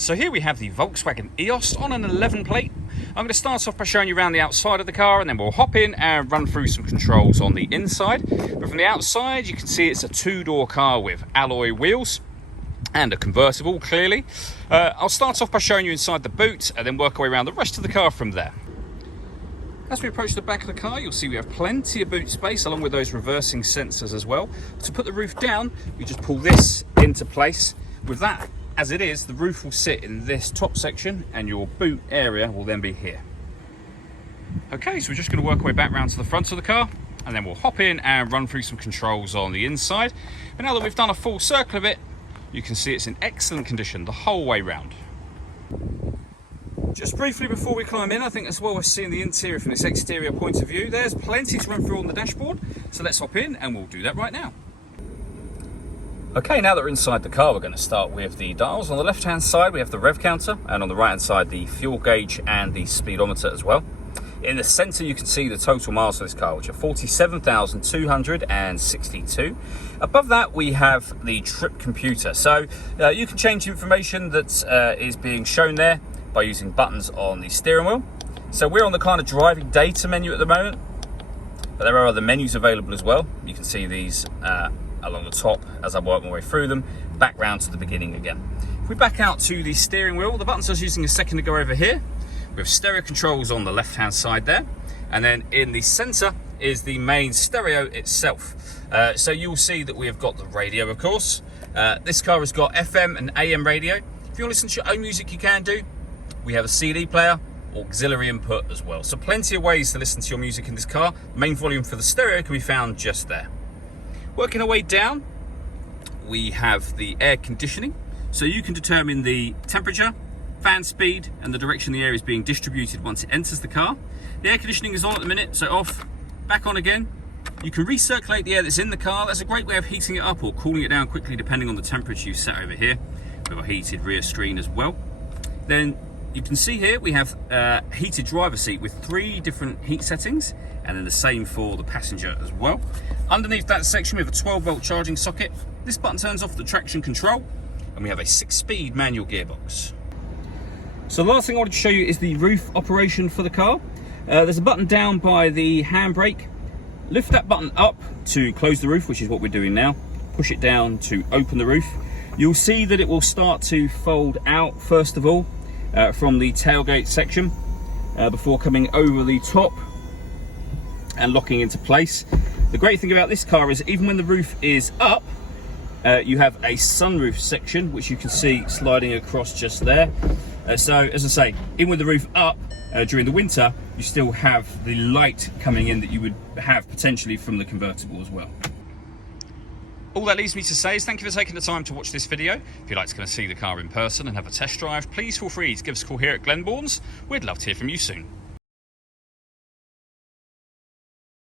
So here we have the Volkswagen Eos on an 11 plate. I'm going to start off by showing you around the outside of the car, and then we'll hop in and run through some controls on the inside. But from the outside you can see it's a two-door car with alloy wheels and a convertible, clearly. I'll start off by showing you inside the boot and then work our way around the rest of the car from there. As we approach the back of the car, you'll see we have plenty of boot space along with those reversing sensors as well. To put the roof down, you just pull this into place. With that as it is, the roof will sit in this top section and your boot area will then be here. Okay, so we're just going to work our way back round to the front of the car and then we'll hop in and run through some controls on the inside. But now that we've done a full circle of it, you can see it's in excellent condition the whole way round. Just briefly before we climb in, I think as well as seeing the interior from this exterior point of view, there's plenty to run through on the dashboard, so let's hop in and we'll do that right now. Okay, now that we're inside the car, we're going to start with the dials. On the left hand side we have the rev counter, and on the right hand side the fuel gauge and the speedometer as well. In the centre you can see the total miles for this car, which are 47,262. Above that we have the trip computer, so you can change the information that is being shown there by using buttons on the steering wheel. So we're on the kind of driving data menu at the moment, but there are other menus available as well. You can see these along the top as I work my way through them, back round to the beginning again. If we back out to the steering wheel, the buttons I was using a second ago over here, we have stereo controls on the left hand side there, and then in the centre is the main stereo itself. So you'll see that we have got the radio, of course. This car has got FM and AM radio. If you want to listen to your own music, you can do. We have a CD player, auxiliary input as well. So plenty of ways to listen to your music in this car. Main volume for the stereo can be found just there. Working our way down, we have the air conditioning. So you can determine the temperature, fan speed, and the direction the air is being distributed once it enters the car. The air conditioning is on at the minute, so off, back on again. You can recirculate the air that's in the car. That's a great way of heating it up or cooling it down quickly depending on the temperature you set over here. We have a heated rear screen as well. Then you can see here we have a heated driver seat with 3 different heat settings, and then the same for the passenger as well. Underneath that section we have a 12-volt charging socket. This button turns off the traction control, and we have a 6-speed manual gearbox. So the last thing I wanted to show you is the roof operation for the car. There's a button down by the handbrake. Lift that button up to close the roof, which is what we're doing now. Push it down to open the roof. You'll see that it will start to fold out first of all from the tailgate section before coming over the top and locking into place. The great thing about this car is even when the roof is up, you have a sunroof section which you can see sliding across just there. So as I say, even with the roof up during the winter, you still have the light coming in that you would have potentially from the convertible as well. All that leaves me to say is thank you for taking the time to watch this video. If you'd like to come and see the car in person and have a test drive, please feel free to give us a call here at Glenbourne's. We'd love to hear from you soon.